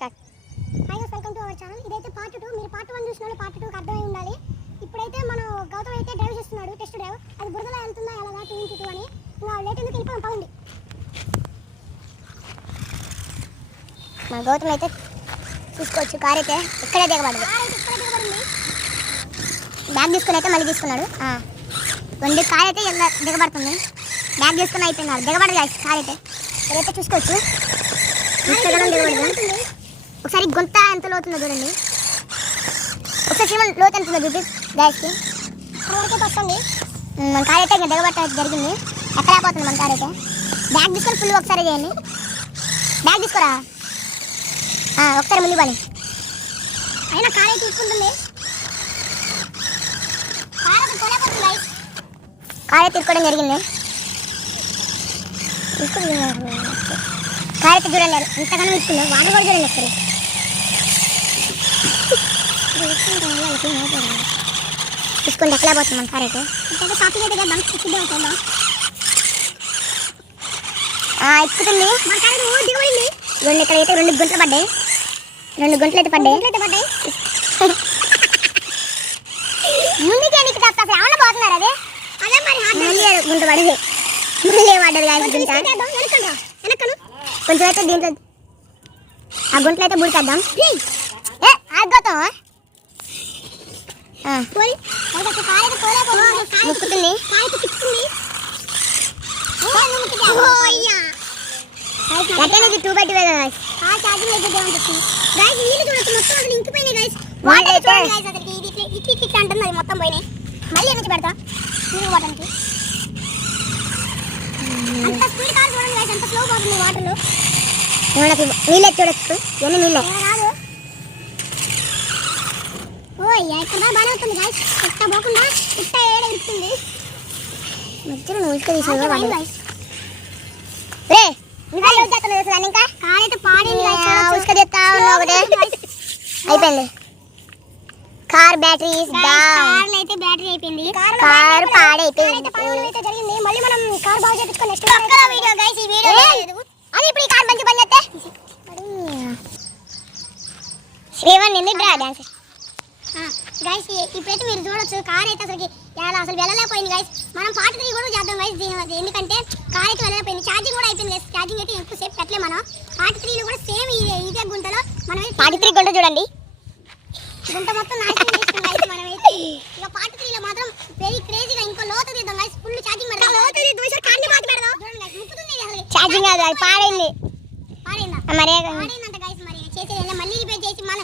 Hi guys, welcome to our channel. ఇదైతే part 2. మీరు part 1 చూసిన వాళ్ళు పార్ట్ 2 కి అర్థమై ఉండాలి. ఇప్పుడైతే మనం గౌతమ్ అయితే డ్రైవ్ చేస్తున్నాడు, టెస్ట్ డ్రైవ్. అది బురదలో వెళ్తుందా ఎలాగా 2x2 అని. ఇంకా లేట్ ఎందుకు వెళ్ళిపోయాం, పదండి. మన గౌతమ్ అయితే చూసుకోవచ్చు, కార్ అయితే ఇక్కడే దిగబడింది. బ్యాగ్ తీసుకుని అయితే మళ్ళీ తీసుకున్నాడు. రెండు కార్ అయితే దిగబడుతుంది. బ్యాగ్ తీసుకుని అయిపోయినాడు, దిగబడదు కార్ అయితే. ఇక్కడైతే చూసుకోవచ్చు దిగబడుతుంది. ఒకసారి గొంత ఎంత లోతుందో చూడండి, ఒకసారి చీమ లోతు ఎంత చూపి గ్యాస్కి వరకైతే వస్తుంది. మన కార్ అయితే ఇంకా దిగబట్ట జరిగింది, ఎక్కలేకపోతుంది మన కార్ అయితే. బ్యాగ్ తీసుకొని ఫుల్ ఒకసారి చేయండి. బ్యాగ్ తీసుకోరా, ఒకసారి ముందు పని. అయినా కార్ అయితే తీసుకుంటుంది, కార్ అయితే కొలేకపోతుంది. కార్ అయితే తీసుకోవడం జరిగింది. కార్ అయితే చూడండి ఇంతగానో ఇస్తుంది. వాటర్ కూడా చూడండి ఒకసారి. తీసుకుంటే ఎక్కలేకపోతుంది మన కార్ అయితే. షాపింగ్ అయితే కదా ఎక్కుతుంది. మన కార్ దిగబడింది. రెండు ఇక్కడ అయితే 2 గుంటలు పడ్డాయి. 2 గుంటలు అయితే పడ్డాయి. ముందుకే నీకు తప్ప అసలు ఏమన్నా పోతున్నారు. అదే గుంట పడేది, మళ్ళీ పడ్డది కాదు గుంట. కొంచెం అయితే దీంట్లో ఆ గుంటలు అయితే బుడికేద్దాం. ఆగోతాం ముక్కుతుంది. ఇది 2x2 కదా. అంటుంది, అది మొత్తం పోయినాయి. మళ్ళీ నుంచి పెడతా నీళ్ళు పోవడానికి. అంత స్పీడ్ కాదు చూడండి గైస్, ఎంత స్లో పోతుంది వాటర్లో. నీళ్ళే చూడొచ్చు, ఇవన్నీ నీళ్ళే. ఇక్కడ బాగానే అవుతుంది గైస్, ఇట్ట పోకుండా ఇట్ట ఏడ ఇస్తుంది. మధ్యలో నువ్వు ఇసుక తీసావు ఇంకా కార్ అయితే పాడింది. ఉసుక తీస్తా ఉన్నావు ఒకటే, అయిపోయింది. కార్ బ్యాటరీ అయితే బ్యాటరీ అయిపోయింది. కార్ పాడైపోయింది. జరిగింది. మళ్ళీ మనం కార్ బాగు చేయించుకొని నెక్స్ట్ వీడియో గైస్. ఈ వీడియో అది ఇప్పుడు ఈ కార్ మంచి పని చేస్తే శ్రీవన్ నింది డ్రా డాన్స్ గైస్. ఇప్పుడైతే మీరు చూడొచ్చు కార్ అయితే అసలు వెళ్ళలేకపోయింది గైస్. మనం పార్ట్ 3 కూడా చేద్దాం గైస్, ఎందుకంటే కార్ అయితే వెళ్ళలేకపోయింది. ఛార్జింగ్ కూడా అయిపోయింది గైస్. ఛార్జింగ్ అయితే ఎక్కువసేపు పెట్టలే మనం. పార్ట్ 3 లో కూడా సేమ్ ఇదే గుంటలో మనం పార్ట్ 3 గుంట చూడండి, గుంట మొత్తం నాశనం చేస్తాం గైస్ మనమైతే. ఇక పార్ట్ 3 లో మాత్రం వెరీ క్రేజీగా ఇంకో లోతు తీద్దాం గైస్. ఫుల్ ఛార్జింగ్ పెడదాం. లోతు తీద్దాం సార్, కాన్ని బాట్ పెడదాం. చూడండి గైస్, ముక్కుతుంది అసలు. ఛార్జింగ్ అది పాడైందా? పాడైందంట గైస్. మరి చేసేది మళ్ళీ రిపేర్ చేసి మన